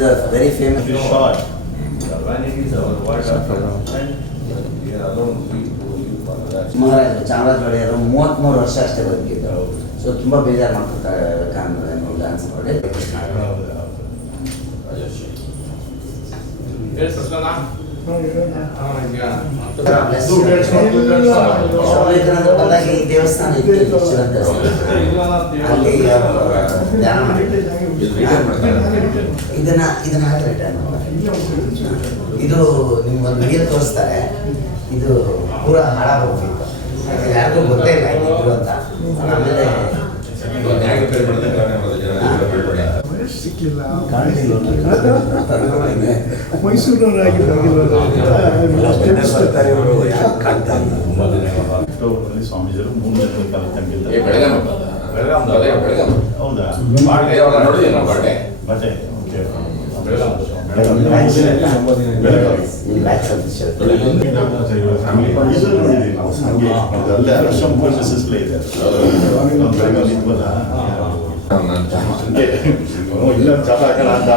is a very famous. It is short. ಮಹಾರಾಜ ಚಾಮರಾಜ ಒಡೆಯರು 33 ವರ್ಷ ಅಷ್ಟೇ ಬದುಕಿದ್ದರು. ಸೊ ತುಂಬ ಬೇಜಾರು ಮಾಡ್ತಾರೆ ಡ್ಯಾನ್ಸ್ ನೋಡಿ. ಬಂದಾಗ ಈ ದೇವಸ್ಥಾನ ಇತ್ತು, ಶಿವನ ದೇವಸ್ಥಾನ. ಅಲ್ಲಿ ಧ್ಯಾನ ಮಾಡಿ ಇದನ್ನ ಇದು ನಿಮ್ಗೊಂದು ವಿಡಿಯೋ ತೋರಿಸ್ತಾರೆ. ಇದು ಪೂರ ಹಾಳಾಗೋಗ್ತಿತ್ತು, ಯಾರಿಗೂ ಗೊತ್ತೇ ಇಲ್ಲ ಇದು ಅಂತ. ಆಮೇಲೆ ಸಿಕ್ಕಿಲ್ಲ, ಮೈಸೂರವರಾಗಿದ್ದಾಗಿಲ್ಲ ಸ್ವಾಮೀಜಿಯರು 3 ಕಾಲ ತಂಗಿದ್ದಾರೆ. ಹೌದಾ? ಬಟ್ಟೆ ಇಲ್ಲ ಚಾಲ ಹಾಕೋಣ ಅಂತ.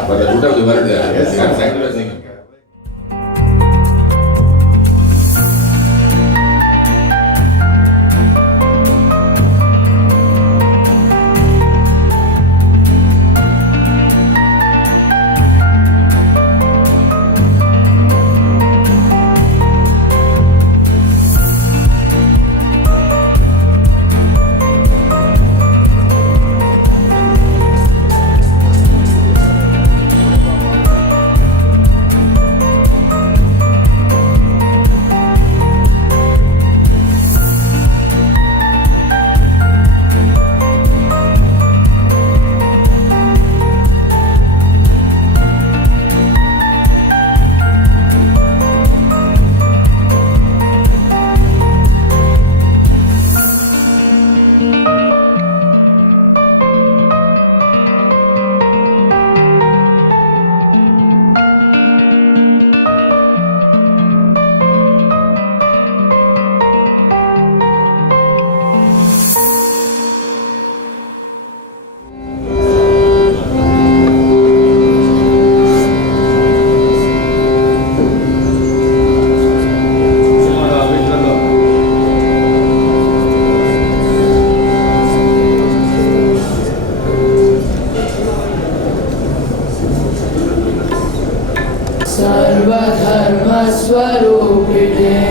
स्वरूपिणे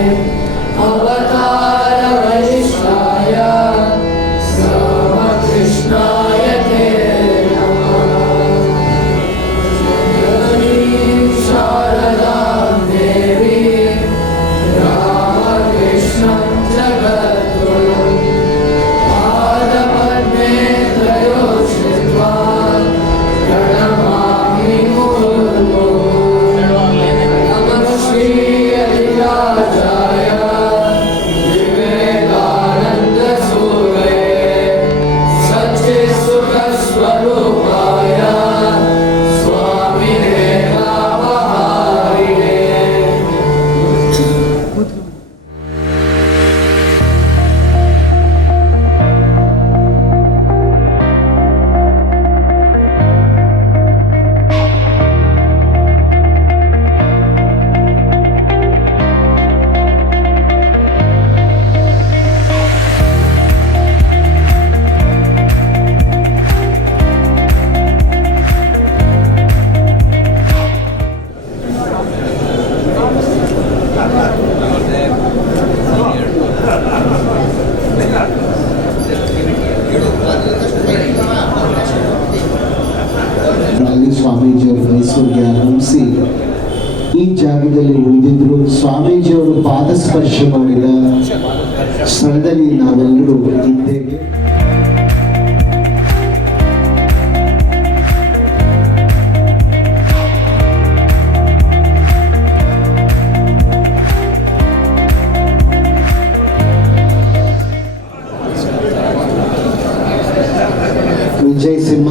अवतार वरिष्ठाय रामकृष्णाय ते नमः। शारदा देवी रामकृष्णं जगद्गुरुं पादपद्मे त्रयो श्रित्वा प्रणमामि मुहुर्मुहुः। राजाय विवेकानंद सूरये सच्चित्सुख स्वरूपाय स्वामिने नामहारिणे। ಸ್ವಾಮೀಜಿಯವರು ಮೈಸೂರಿಗೆ ಆಗಮಿಸಿ ಈ ಜಾಗದಲ್ಲಿ ಉಳಿದಿದ್ರು. ಸ್ವಾಮೀಜಿಯವರು ಪಾದಸ್ಪರ್ಶ ಮಾಡಿದ ಸ್ಥಳದಲ್ಲಿ ನಾವೆಲ್ಲರೂ ಇದ್ದೇವೆ. ವಿಜಯ್ ಸಿಂಹ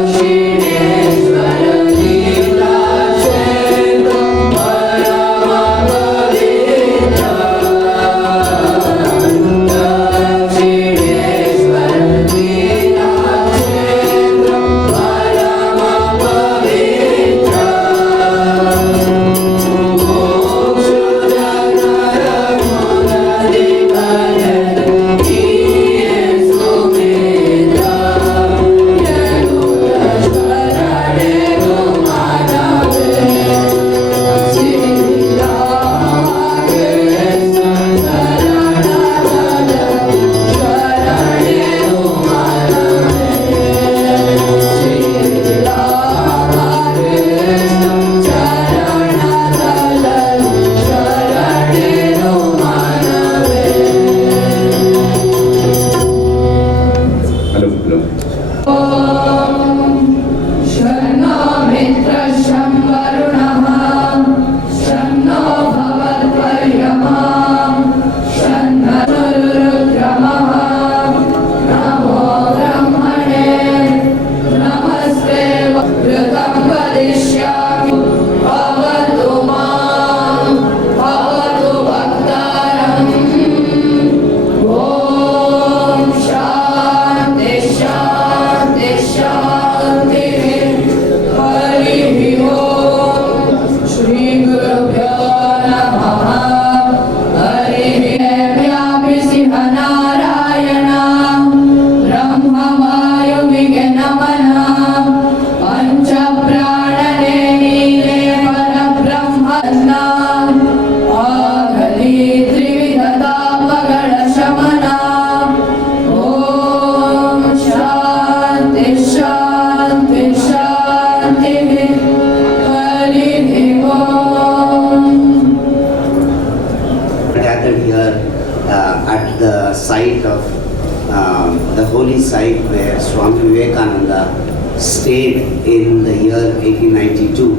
Dashine Gathered here at the site of the holy site where Swami Vivekananda stayed in the year 1892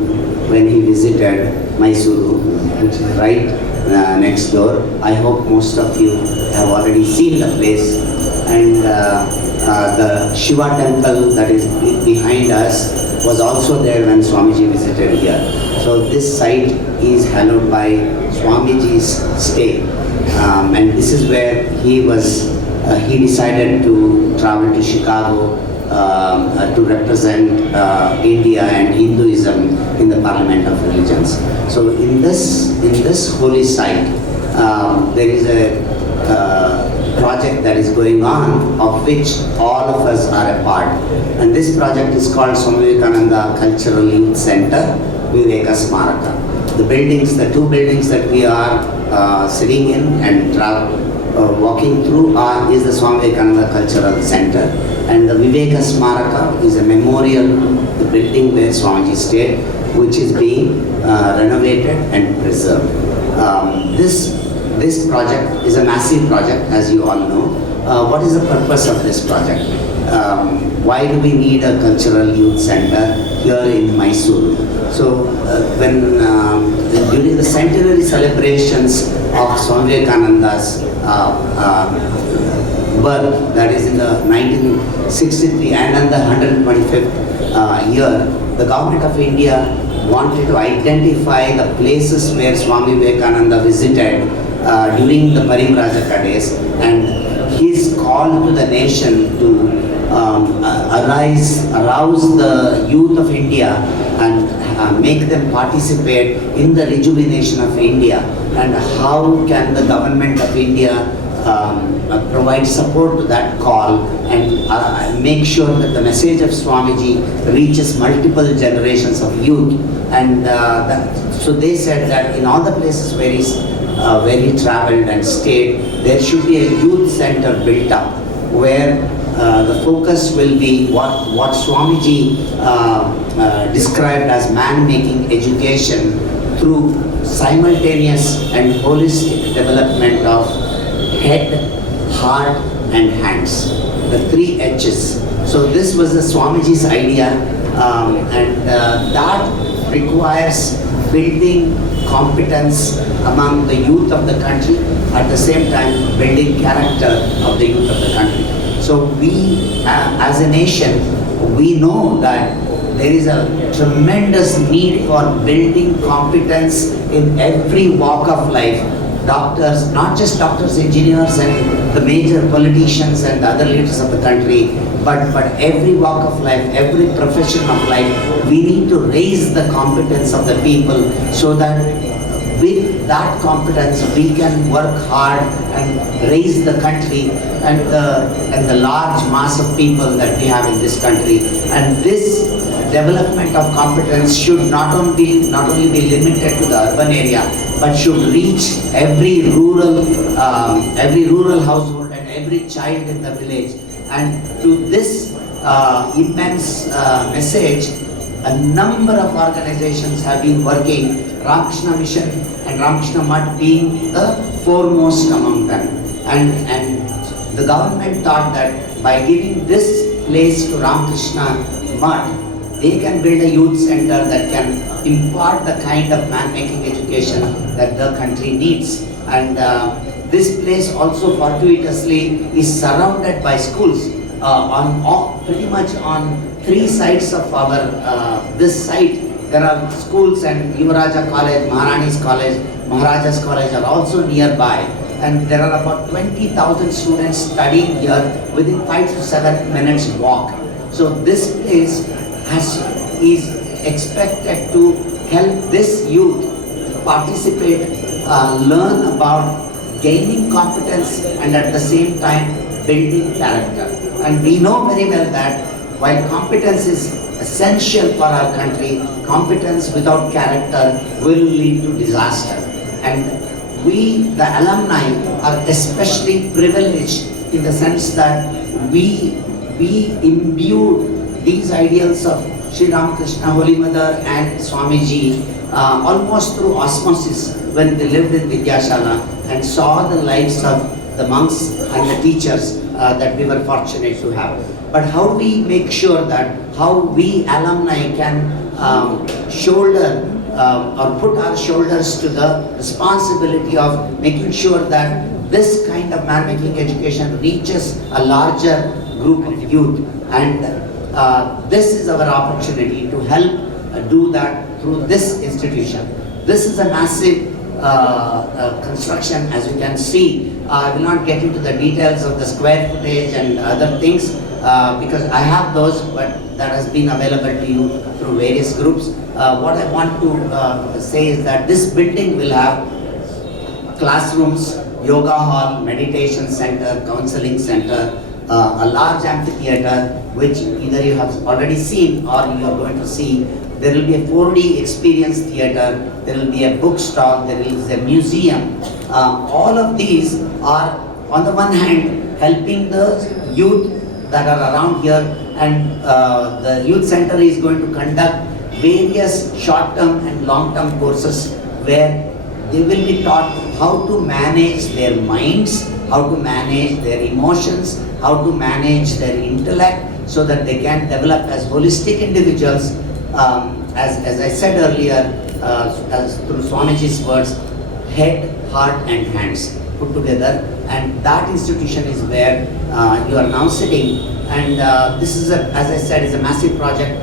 when he visited Mysuru, which is right next door. I hope most of you have already seen the place, and the Shiva temple that is behind us was also there when Swamiji visited here. So this site is hallowed by Swamiji's stay, and this is where he decided to travel to Chicago to represent India and Hinduism in the Parliament of Religions. So in this holy site, there is a project that is going on, of which all of us are a part. And this project is called Swami Vivekananda Cultural Youth Center, Viveka Smaraka. The two buildings that we are sitting in and walking through is the Swami Vivekananda Cultural Center, and the Viveka Smaraka is a memorial to the building where Swamiji stayed, which is being renovated and preserved. This project is a massive project, as you all know. What is the purpose of this project? Why do we need a cultural youth center here in Mysuru? So during the centenary celebrations of Swami Vivekananda's birth, that is in the 1963 and the 125th year, the government of India wanted to identify the places where Swami Vivekananda visited during the Parimrajaka days, and his call to the nation to arouse the youth of India and make them participate in the rejuvenation of India, and how can the government of India provide support to that call and make sure that the message of Swamiji reaches multiple generations of youth. And so they said that in all the places where he traveled and stayed, there should be a youth center built up where the focus will be what Swamiji described as man-making education through simultaneous and holistic development of head, heart and hands, the 3 H's. So this was the Swamiji's idea, and that requires building competence among the youth of the country, at the same time building character of the youth of the country. So we as a nation, we know that there is a tremendous need for building competence in every walk of life. Doctors, not just doctors, engineers and the major politicians and the other leaders of the country, but every walk of life, every profession of life, we need to raise the competence of the people, so that with that competence we can work hard and raise the country and the large mass of people that we have in this country. And this development of competence should not only be limited to the urban area, but should reach every rural household and every child in the village. And to this immense message, a number of organizations have been working, Ramakrishna Mission and Ramakrishna Mutt being the foremost among them. And the government thought that by giving this place to Ramakrishna Mutt, they can build a youth center that can impart the kind of man-making education that the country needs. And this place also fortuitously is surrounded by schools pretty much on 3 sides of our this site. There are schools, and Yuvaraja College, Maharani's College, Maharaja's College are also nearby. And there are about 20,000 students studying here within 5 to 7 minutes walk. So this place is expected to help this youth participate, learn about gaining competence and at the same time building character. And we know very well that while competence is essential for our country, competence without character will lead to disaster. And we, the alumni, are especially privileged in the sense that we imbued these ideals of Sri Ramakrishna, Holy Mother and Swamiji almost through osmosis when they lived in Vidyashala and saw the lives of the monks and the teachers that we were fortunate to have. But how we make sure that how we alumni can shoulder or put our shoulders to the responsibility of making sure that this kind of man-making education reaches a larger group of youth, and this is our opportunity to help do that through this institution. This is a massive construction, as you can see. I will not get into the details of the square footage and other things because I have those, but that has been available to you through various groups. What I want to say is that this building will have classrooms, yoga hall, meditation center, counseling center, a large amphitheater, which either you have already seen or you are going to see. There will be a 4D experience theater, there will be a bookstore, there is a museum. All of these are, on the one hand, helping the youth that are around here, and the youth center is going to conduct various short-term and long-term courses where they will be taught how to manage their minds, how to manage their emotions, how to manage their intellect, so that they can develop as holistic individuals. As I said earlier, as through Swamiji's words, head, heart and hands put together, and that institution is where you are now sitting. And this is, as I said, is a massive project.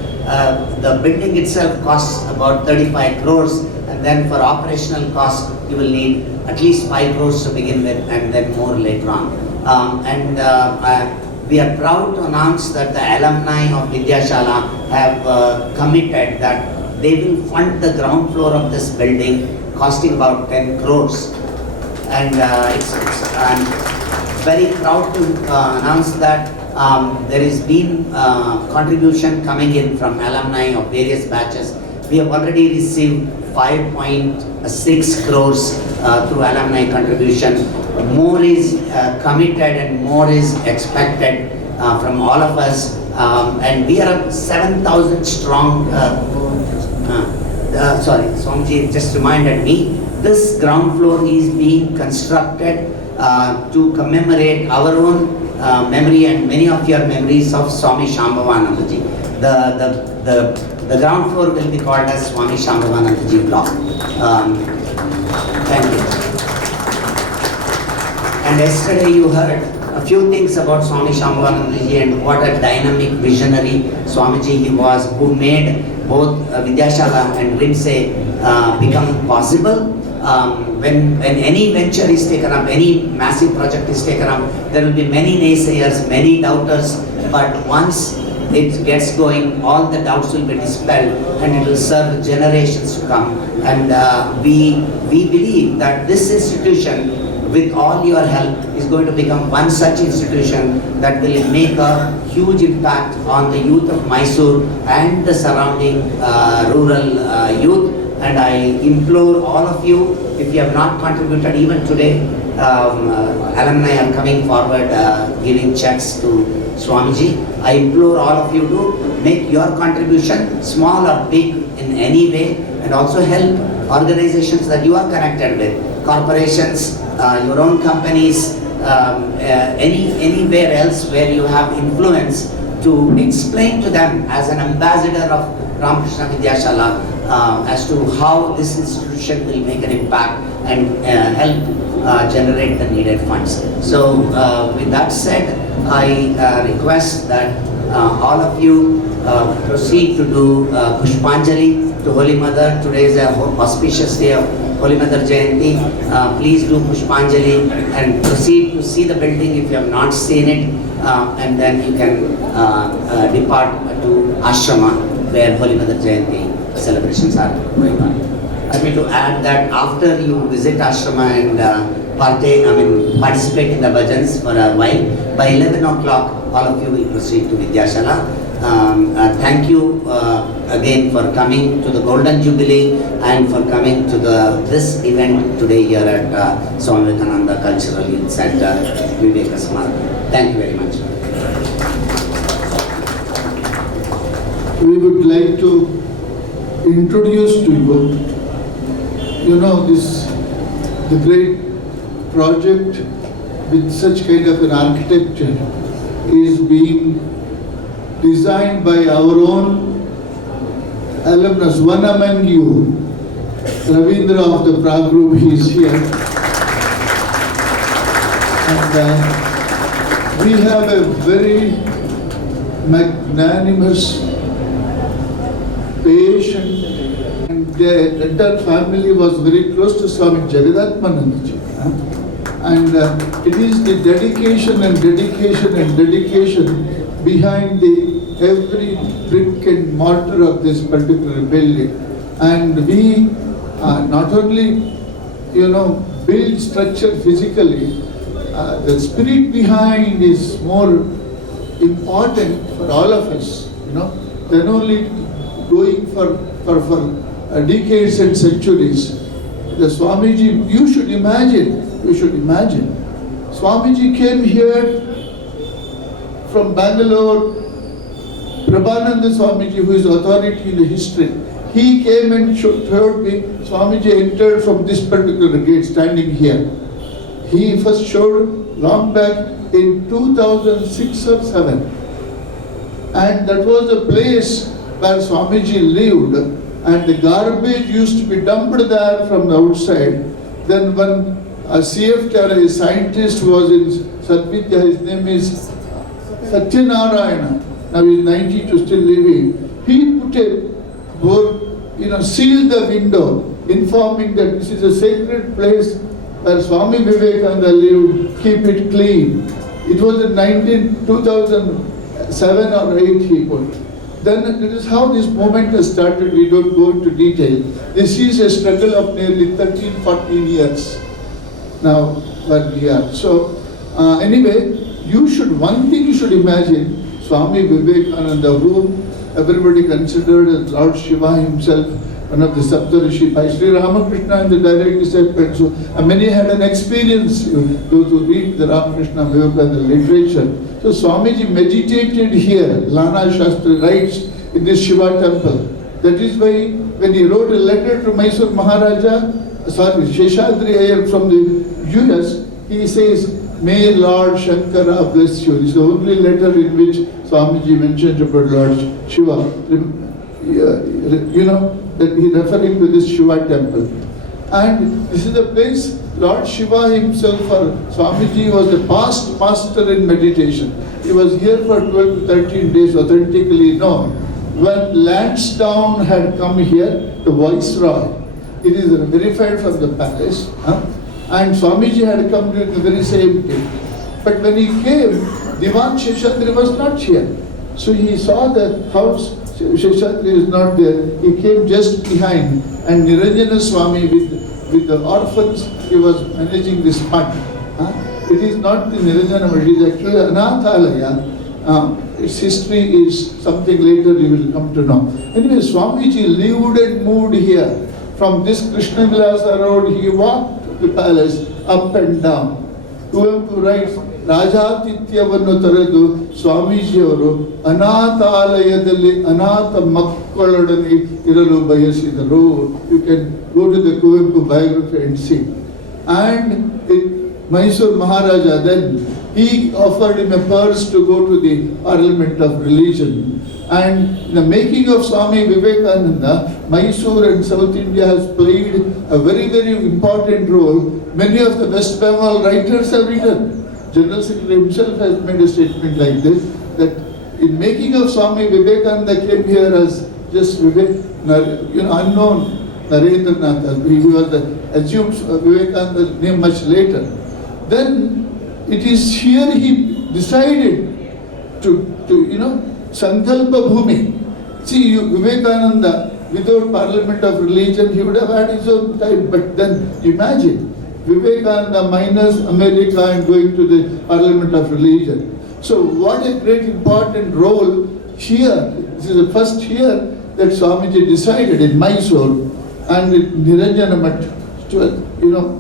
The building itself costs about 35 crores, and then for operational costs you will need at least 5 crores to begin with, and then more later on. We are proud to announce that the alumni of Vidyashala have committed that they will fund the ground floor of this building, costing about 10 crores. And I'm very proud to announce that there has been contribution coming in from alumni of various batches. We have already received 5.6 crores through alumni contribution. More is committed and more is expected from all of us. And we are 7,000 strong. Sorry, Swamiji just reminded me, this ground floor is being constructed to commemorate our own memory and many of your memories of Swami Shambhavanandaji. The ground floor will be called as Swami Shambhavanandaji block. Thank you. And yesterday you heard a few things about Swami Shambhavanandaji and what a dynamic visionary Swamiji he was, who made both Vidyashala and Rimse become possible. When any venture is taken up, any massive project is taken up, there will be many naysayers, many doubters, but once it gets going, all the doubts will be dispelled and it will serve generations to come. And we believe that this institution, with all your help, is going to become one such institution that will make a huge impact on the youth of Mysore and the surrounding rural youth. And I implore all of you, if you have not contributed even today, alumni are coming forward giving checks to Swamiji. I implore all of you to make your contribution, small or big in any way, and also help organizations that you are connected with, corporations, your own companies, anywhere else where you have influence, to explain to them as an ambassador of Ramakrishna Vidyashala as to how this institution will make an impact and help generate the needed funds. So with that said, I request that all of you proceed to do Pushpanjali to Holy Mother. Today is a auspicious day of Holy Mother Jayanti. Please do Pushpanjali and proceed to see the building if you have not seen it, and then you can depart to Ashrama where Holy Mother Jayanti celebrations are going on. Let me to add that after you visit Ashrama and participate in the bhajans for a while, by 11 o'clock all of you will proceed to Vidyashala. Thank you again for coming to the Golden Jubilee and for coming to this event today here at Swami Muktidanandaji Cultural Youth Center, Viveka Smaraka. Thank you very much. we would like to introduce to you, the great project with such kind of an architecture is being designed by our own alumnus, one among you, Ravindra of the Prague group. He is here. And we have a very magnanimous, patient, and the entire family was very close to Swami Jagatmanandaji. And it is the dedication behind every brick and mortar of this particular building. And we not only, build structure physically, the spirit behind is more important for all of us, than only going for decades and centuries. The Swamiji, you should imagine, Swamiji came here from Bangalore. Prabhananda Swamiji, who is authority in the history, he came and showed me. Swamiji entered from this particular gate, standing here. He first showed long back in 2006 or 7. And that was a place where Swamiji lived, and the garbage used to be dumped there from the outside. Then when a CFTR, a scientist, was in Sadvidya, his name is Satyanarayana, now he is 92, still living. He put a board, sealed the window, informing that this is a sacred place where Swami Vivekananda lived, keep it clean. It was in 2007 or 8 he put. Then this is how this movement has started. We don't go into detail. This is a struggle of nearly 13-14 years now where we are. So anyway, one thing you should imagine, Swami Vivekananda, whom everybody considered as Lord Shiva himself, one of the Saptarishi, by Sri Ramakrishna and the direct disciples. So many had an experience, those who read the Ramakrishna Vivekananda literature. So Swamiji meditated here, Lana Shastri writes in this Shiva temple. That is why when he wrote a letter to Mysore Maharaja, Sheshadri Iyer from the US, he says, "May Lord Shankara bless you." It's the only letter in which Swamiji mentions about Lord Shiva. That he referring to this Shiva temple. And this is the place Lord Shiva himself, or Swamiji, was the past master in meditation. He was here for 12 to 13 days, authentically known. When Lansdowne had come here, the Viceroy, it is verified from the palace, and Swamiji had come during the very same day. But when he came, Divan Sheshadri was not here. So he saw the house, Sheshadri is not there. He came just behind, and Niranjana Swami with the orphans, he was managing this fund. It is not the Niranjana, but it is actually Anathalaya. Its history is something later you will come to know. Anyway, Swamiji lived and moved here. From this Krishna Vilasa road, he walked to the palace up and down. Kuvenpu writes, ರಾಜಾತಿಥ್ಯವನ್ನು ತೊರೆದು ಸ್ವಾಮೀಜಿಯವರು ಅನಾಥಾಲಯದಲ್ಲಿ ಅನಾಥ ಮಕ್ಕಳೊಡನೆ ಇರಲು ಬಯಸಿದರು. You can go to the Kuvenpu biography and see. And Mysore Maharaja then, he offered him a purse to go to the Parliament of Religion. And in the making of Swami Vivekananda, Mysore and South India has played a very, very important role. Many of the West Bengal writers have written. General Secretary himself has made a statement like this, that in making of Swami Vivekananda came here as just unknown Narendranath. He was assumed Vivekananda's name much later. Then it is here he decided to Sankalpa Bhumi. See, Vivekananda, without Parliament of Religion, he would have had his own time. But then imagine, Vivekananda minus America and going to the Parliament of Religion. So what a great important role here. This is the first year that Swamiji decided in Mysore and in Niranjana Math.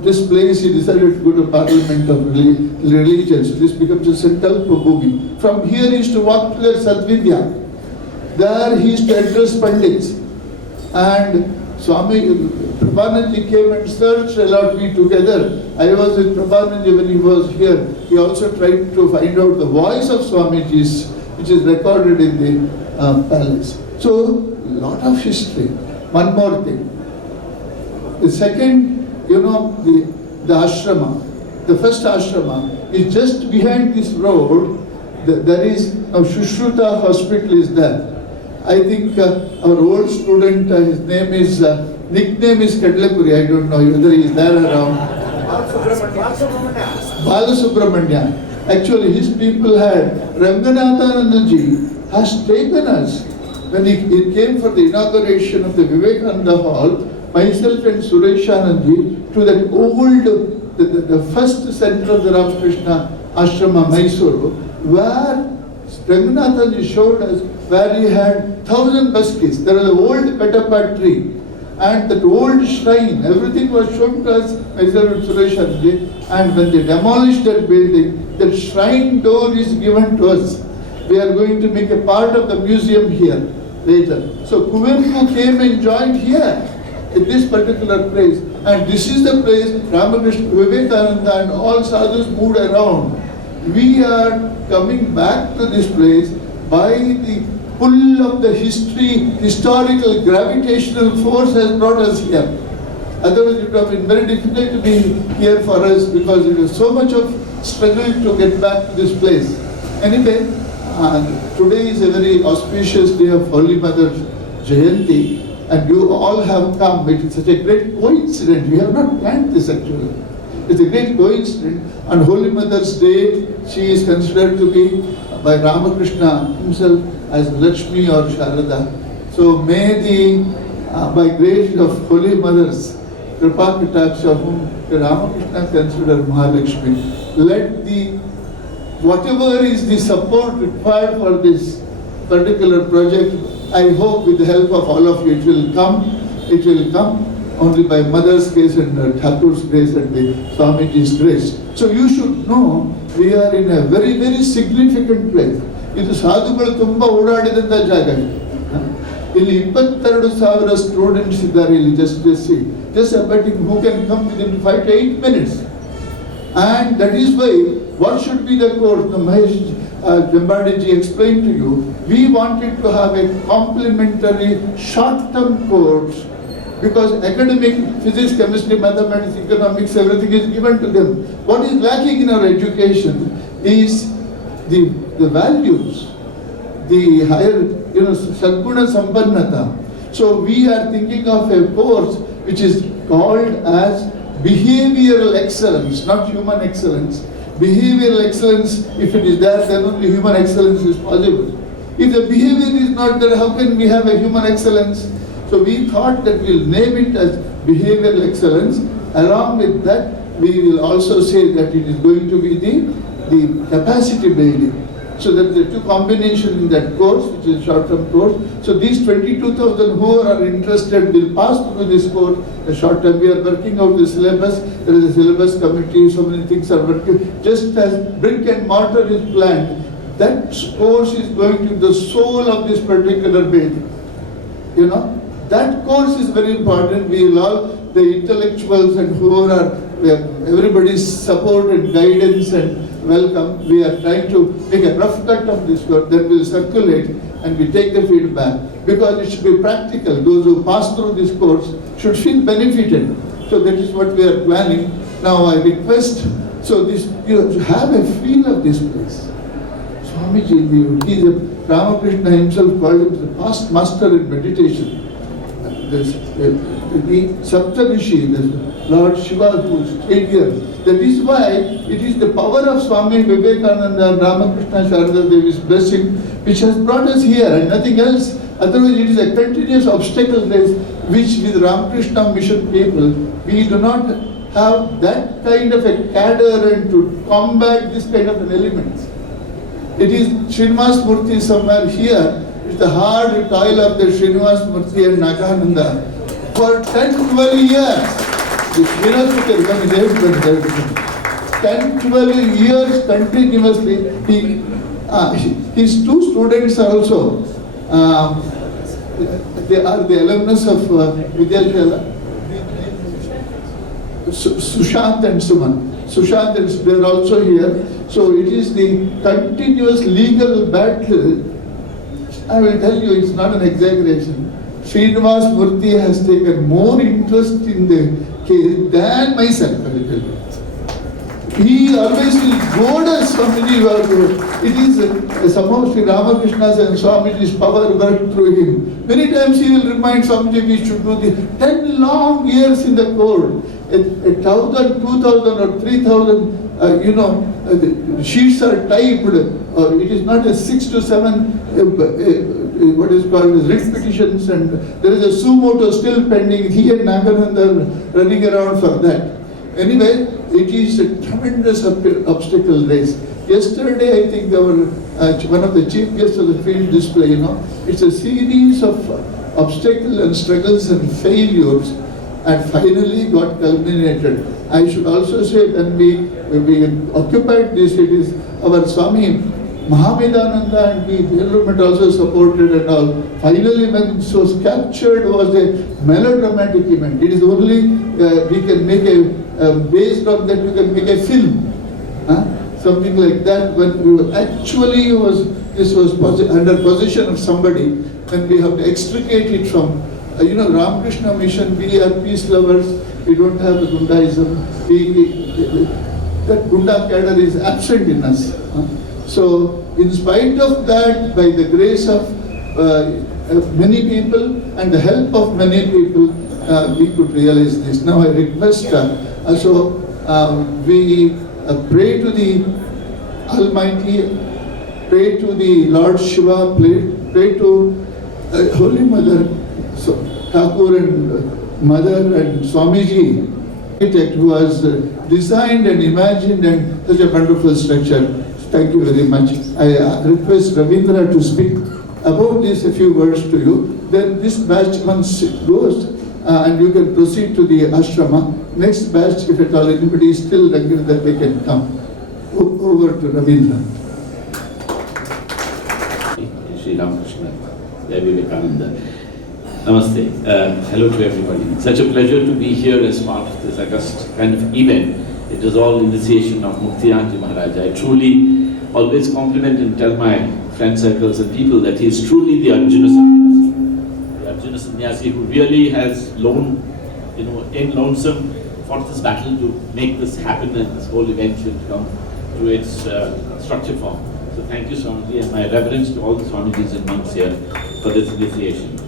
This place he decided to go to Parliament of Religion. So this becomes a Sankalpa Bhumi. From here he used to walk to the Sadvidya. There he used to address Pandits. And Swami Prabhanandaji came and searched a lot, we together. I was with Prabhanandaji when he was here. He also tried to find out the voice of Swamiji's, which is recorded in the palace. So, lot of history. One more thing. The second, the ashrama, the first ashrama is just behind this road. There is a Shushruta hospital is there. I think our old student, his name is, nickname is Kadlapuri, I don't know whether he is there around. Balasubramanya. Actually, his people had, Ranganathanandaji has taken us, when he came for the inauguration of the Vivekananda Hall, myself and Sureshanandji, to that old, the first center of the Ramakrishna Ashram, Mysore, where Ranganathanji showed us where he had 1,000 baskets. There was an old petapa tree and that old shrine, everything was shown to us, myself and Sureshanandji, and when they demolished that building, that shrine door is given to us. We are going to make a part of the museum here later. So Kuvempu came and joined here in this particular place, and this is the place Ramakrishna, Vivekananda and all sadhus moved around. We are coming back to this place by the pull of the historical gravitational force has brought us here. Otherwise it would have been very difficult to be here for us because it was so much of struggle to get back to this place. Anyway, today is a very auspicious day of Holy Mother Jayanti, and you all have come. It is such a great coincidence. We have not planned this actually. It's a great coincidence. On Holy Mother's Day, she is considered to be by Ramakrishna himself as Lakshmi or Sarada. So may the, by grace of Holy Mother's Kripa Kataksha, whom Ramakrishna considered Mahalakshmi, let the, whatever is the support required for this particular project, I hope with the help of all of you, it will come only by Mother's grace and Thakur's grace and the Swamiji's grace. So you should know, we are in a very, very significant place. ಇದು ಸಾಧುಗಳು ತುಂಬಾ ಓಡಾಡಿದಂತ ಜಾಗ. ಇಲ್ಲಿ 22,000 students ಇದ್ದಾರೆ ಇಲ್ಲಿ just abetting who can come within 5 to 8 minutes. And that is why, what should be the course? The Mahesh Jambardi ji explained to you, we wanted to have a complementary short-term course because academic, physics, chemistry, mathematics, economics, everything is given to them. What is lacking in our education is the values, the higher, Sadguna Sampannata. So we are thinking of a course which is called as behavioral excellence, not human excellence. Behavioral excellence, if it is there, then only human excellence is possible. If the behavior is not there, how can we have a human excellence? So we thought that we'll name it as behavioral excellence. Along with that, we will also say that it is going to be the capacity building. So that the two combinations in that course, which is short-term course. So these 22,000 who are interested will pass through this course. The short-term, we are working out the syllabus. There is a syllabus committee. So many things are working. Just as brick and mortar is planned, that course is going to the soul of this particular building. That course is very important. We will all, the intellectuals and who are everybody's support and guidance and welcome. We are trying to make a rough cut of this course that will circulate and we take the feedback because it should be practical. Those who pass through this course should feel benefited. So that is what we are planning. Now I request, so this, you have a feel of this place. Swamiji, he is Ramakrishna himself called him the past master in meditation. The Saptarishi, the Lord Shiva who stayed here. That is why it is the power of Swami Vivekananda and Ramakrishna Sarada Devi's blessing which has brought us here and nothing else. Otherwise it is a continuous obstacle race which with Ramakrishna mission people, we do not have that kind of a cadre and to combat this kind of an element. It is Srinivas Murthy somewhere here. It's the hard toil of the Srinivas Murthy and Nagananda for 10-12 years. 10-12 years continuously. His two students also, They are the alumnus of Vidyashala. Sushant and Suman. Sushant and they are also here. So it is the continuous legal battle. I will tell you, it's not an exaggeration. Srinivas Murthy has taken more interest in the case than myself, I will tell you. He always will goad us, Swamiji. It is somehow Sri Ramakrishna's and Swamiji's power worked through him. Many times he will remind Swamiji we should do the 10 long years in the court. 1,000, 2,000 or 3,000, the sheets are typed. It is not a 6 to 7, what is called as writ petitions, and there is a sumoto still pending. He and Nagananda are running around for that. Anyway, it is a tremendous obstacle race. Yesterday, I think one of the chief guests of the field display, it's a series of obstacles and struggles and failures, and finally got culminated. I should also say when we occupied this, it is our Swami Mahamedananda and the government also supported and all. Finally, when it was captured, was a melodramatic event. It is only we can make based on that we can make a film, something like that. When we actually this was under possession of somebody, when we have to extricate it from. Ramakrishna Mission, we are peace lovers, we don't have the Gundaism, that Gunda cadre is absent in us. So, in spite of that, by the grace of many people and the help of many people, we could realize this. Now I request, we pray to the Almighty, pray to the Lord Shiva, pray to Holy Mother, so Thakur and Mother and Swamiji, architect who has designed and imagined and such a wonderful structure. Thank you very much. I request Ravindra to speak about this, a few words to you. Then this batch once it goes, and you can proceed to the ashrama. Next batch, if at all anybody is still younger, that they can come. Over to Ravindra. Sri Ramakrishna Viveka Namaste. Hello to everybody. It's such a pleasure to be here as part of this august kind of event. It was all initiation of Muktidanandaji Maharaj. I truly always compliment and tell my friend circles and people that he is truly the Arjuna Sannyasi. The Arjuna Sannyasi who really has in lonesome fought this battle to make this happen and this whole event should come to its structured form. So thank you, Swamiji, and my reverence to all the Swamijis and monks here for this initiation.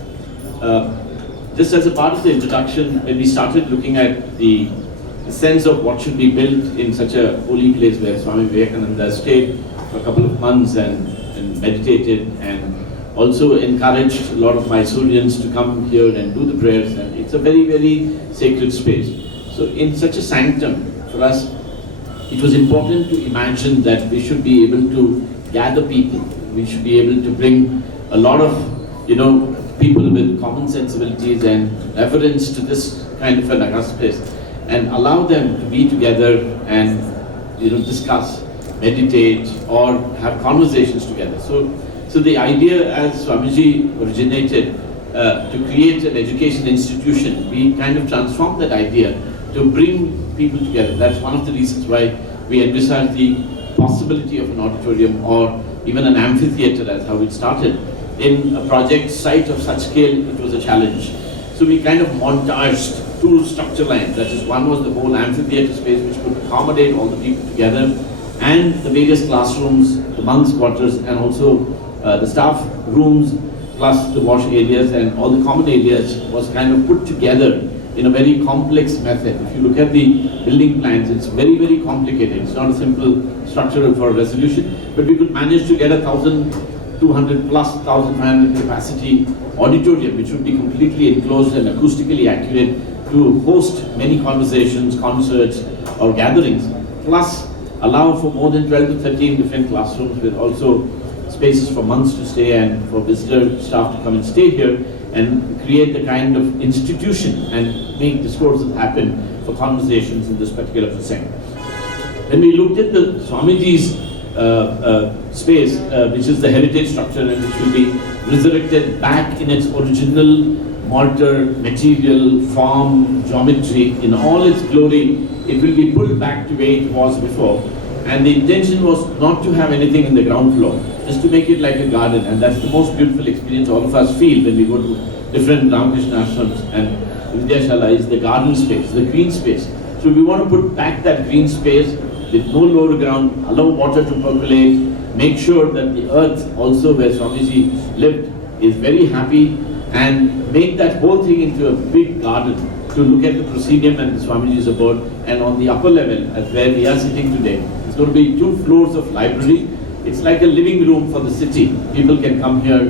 Just as a part of the introduction, when we started looking at the sense of what should be built in such a holy place where Swami Vivekananda stayed for a couple of months and meditated and also encouraged a lot of Mysoreans to come here and do the prayers, and it's a very, very sacred space. So in such a sanctum, for us, it was important to imagine that we should be able to gather people. We should be able to bring a lot of, people with common sensibilities and reverence to this kind of an august place, and allow them to be together and discuss, meditate, or have conversations together. So the idea, as Swamiji originated, to create an education institution, we kind of transformed that idea to bring people together. That's one of the reasons why we envisaged the possibility of an auditorium or even an amphitheater, as how it started. In a project site of such scale, it was a challenge. So we kind of montaged two structure lines. That is, one was the whole amphitheater space which could accommodate all the people together, and the various classrooms, the monks' quarters, and also the staff rooms, plus the wash areas and all the common areas was kind of put together in a very complex method. If you look at the building plans, it's very, very complicated. It's not a simple structure for resolution, but we could manage to get 1,200 plus 1,500 capacity auditorium, which would be completely enclosed and acoustically accurate to host many conversations, concerts, or gatherings, plus allow for more than 12 to 13 different classrooms with also spaces for monks to stay and for visitor staff to come and stay here, and create the kind of institution and make discourses happen for conversations in this particular percent. When we looked at the Swamiji's space, which is the heritage structure and which will be resurrected back in its original mortar, material, form, geometry, in all its glory. It will be pulled back to where it was before. And the intention was not to have anything in the ground floor, just to make it like a garden. And that's the most beautiful experience all of us feel when we go to different Ramakrishna Ashrams. And Vidyashala is the garden space, the green space. So we want to put back that green space with no lower ground, allow water to percolate, make sure that the earth also where Swamiji lived is very happy, and make that whole thing into a big garden to look at the proscenium and the Swamiji's abode. And on the upper level, as where we are sitting today, it's going to be 2 floors of library. It's like a living room for the city. People can come here,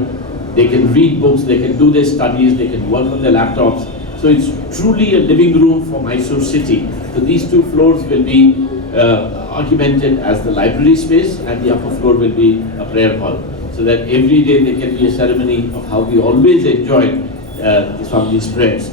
they can read books, they can do their studies, they can work on their laptops. So it's truly a living room for Mysore city. So these 2 floors will be augmented as the library space, and the upper floor will be a prayer hall. So that every day there can be a ceremony of how we always enjoyed the Swamiji's prayers.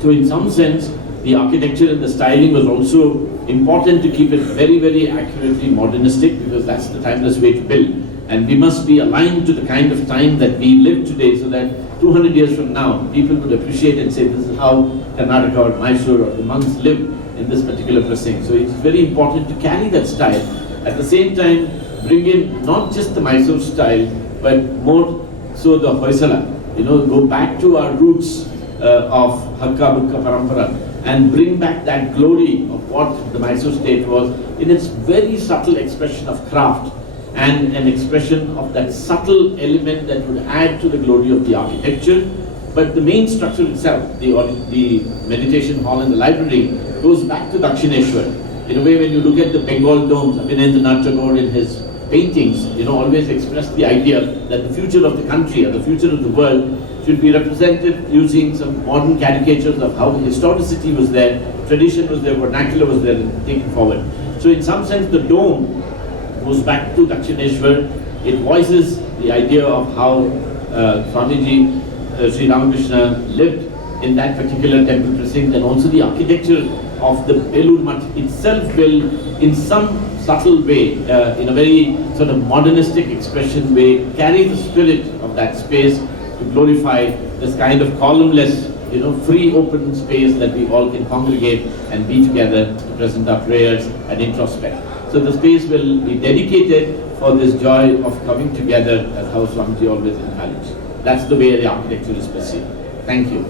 So in some sense, the architecture and the styling was also important to keep it very, very accurately modernistic, because that's the timeless way to build. And we must be aligned to the kind of time that we live today, so that 200 years from now, people would appreciate and say, this is how Karnataka or Mysore or the monks live in this particular precinct. So it's very important to carry that style. At the same time, bring in not just the Mysore style, but more so the Hoysala. Go back to our roots of Hakka Bukka Parampara and bring back that glory of what the Mysore state was in its very subtle expression of craft, and an expression of that subtle element that would add to the glory of the architecture. But the main structure itself, the meditation hall and the library, goes back to Dakshineshwar. In a way, when you look at the Bengal domes, Abhinendranath Tagore in his paintings, always expressed the idea that the future of the country or the future of the world should be represented using some modern caricatures of how historicity was there, tradition was there, vernacular was there, and taken forward. So in some sense, the dome goes back to Dakshineshwar. It voices the idea of how Swamiji, Sri Ramakrishna lived in that particular temple precinct, and also the architecture of the Belur Mutt itself will, in some subtle way, in a very sort of modernistic expression way, carry the spirit of that space to glorify this kind of columnless, free open space that we all can congregate and be together to present our prayers and introspect. So the space will be dedicated for this joy of coming together, as how Swamiji always encouraged. That's the way the architecture is perceived. Thank you.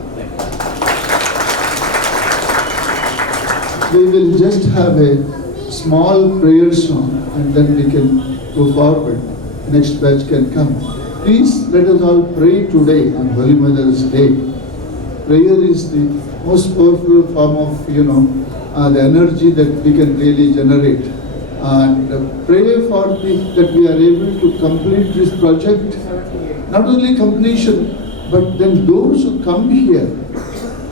We will just have a small prayer song and then we can go forward. Next batch can come. Please let us all pray today on Holy Mother's Day. Prayer is the most powerful form of, the energy that we can really generate. And pray for that we are able to complete this project. Not only completion, but then those who come here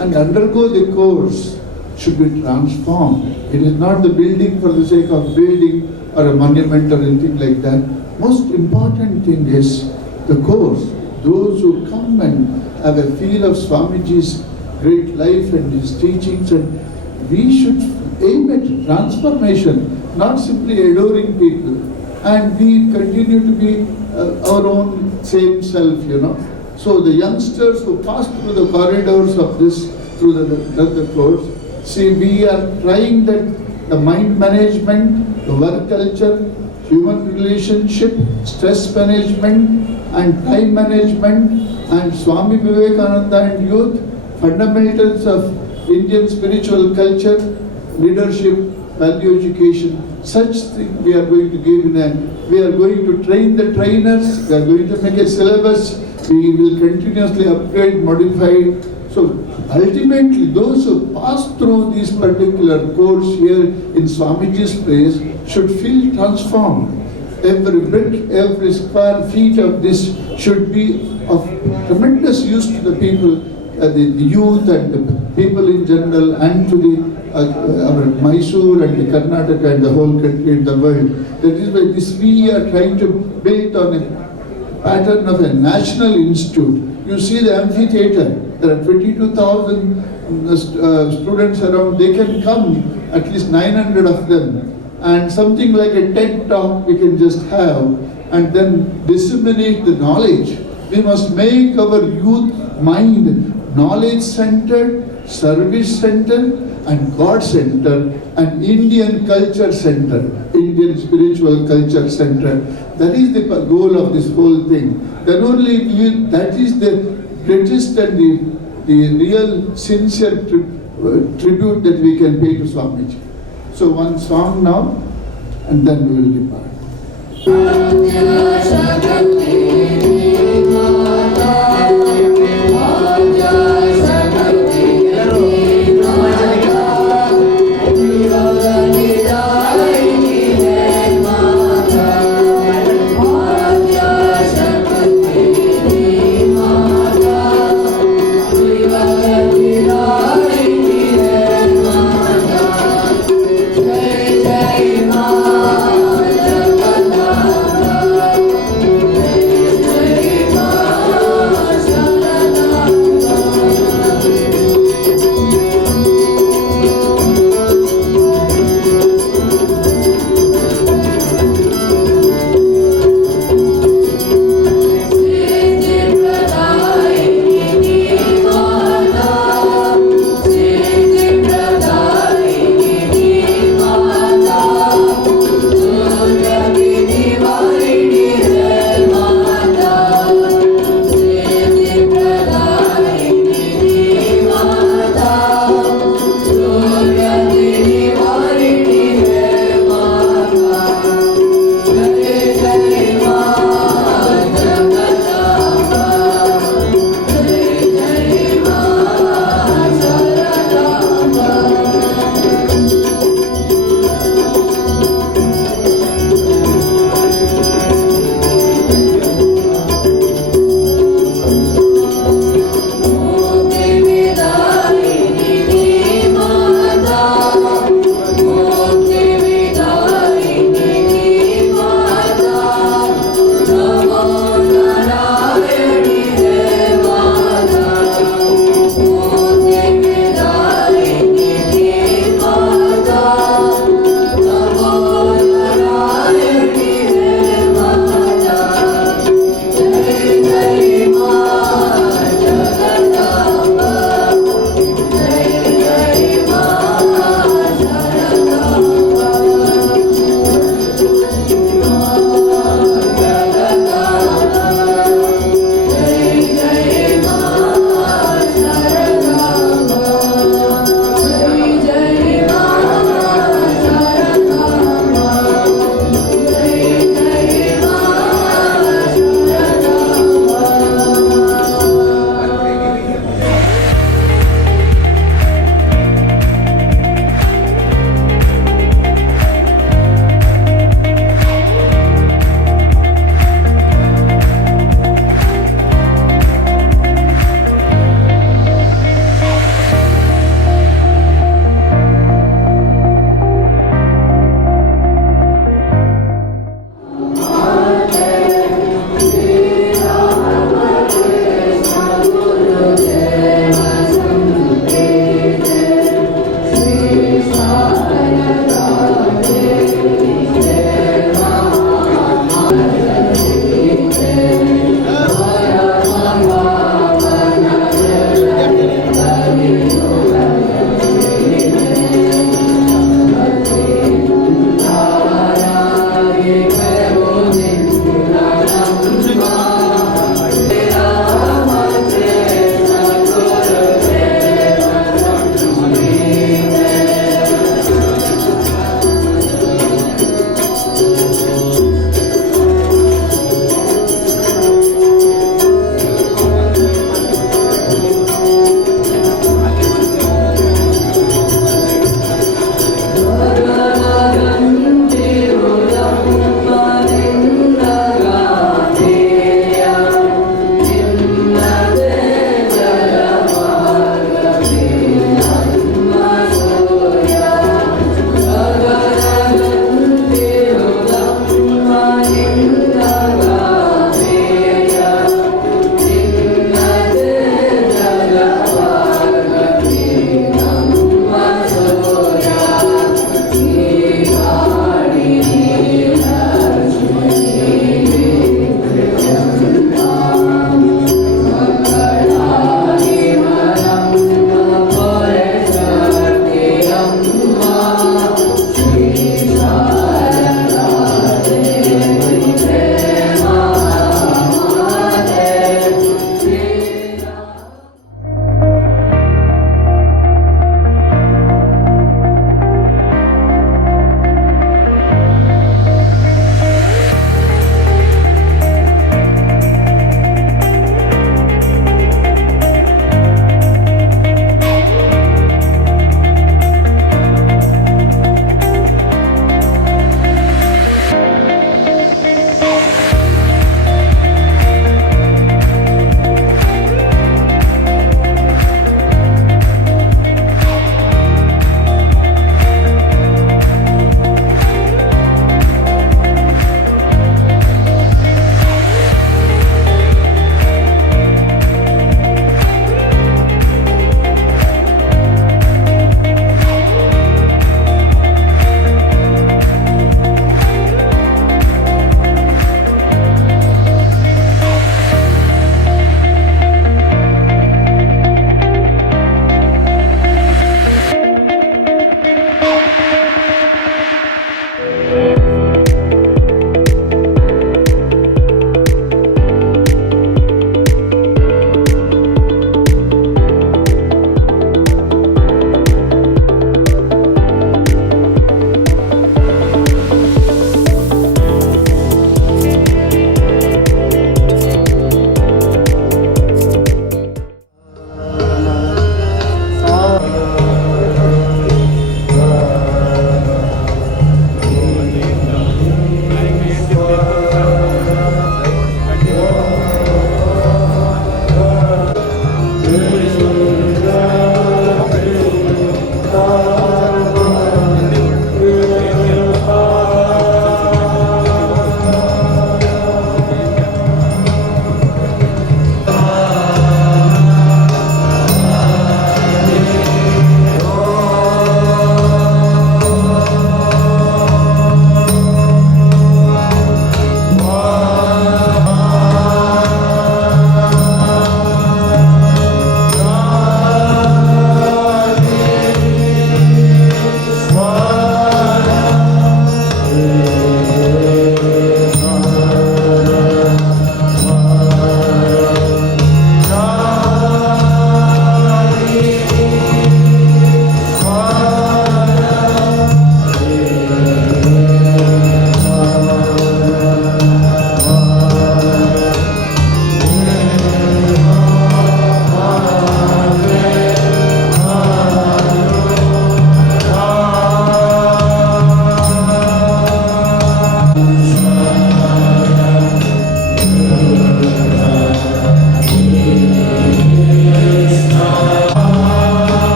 and undergo the course should be transformed. It is not the building for the sake of building or a monument or anything like that. Most important thing is the course. Those who come and have a feel of Swamiji's great life and his teachings, and we should aim at transformation, not simply adoring people. And we continue to be our own same self, So the youngsters who pass through the corridors of this, through the course, see, we are trying that the mind management, the work culture, human relationship, stress management, and time management, and Swami Vivekananda and youth, fundamentals of Indian spiritual culture, leadership, value education, such thing we are going to give we are going to train the trainers, we are going to make a syllabus, we will continuously upgrade, modify. So ultimately, those who pass through this particular course here in Swamiji's place should feel transformed. Every brick, every square feet of this should be of tremendous use to the people, the youth and the people in general, and to our Mysore and the Karnataka and the whole country and the world. That is why we are trying to build on a pattern of a national institute. You see the amphitheater, there are 22,000 students around, they can come, at least 900 of them. And something like a TED talk we can just have and then disseminate the knowledge We must make our youth mind knowledge-centered, service-centered, and God-centered, and Indian culture-centered, Indian spiritual culture-centered. That is the goal of this whole thing. Then only that is the greatest and the real sincere tribute that we can pay to Swamiji. So one song now, and then we will depart. Jai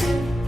Thank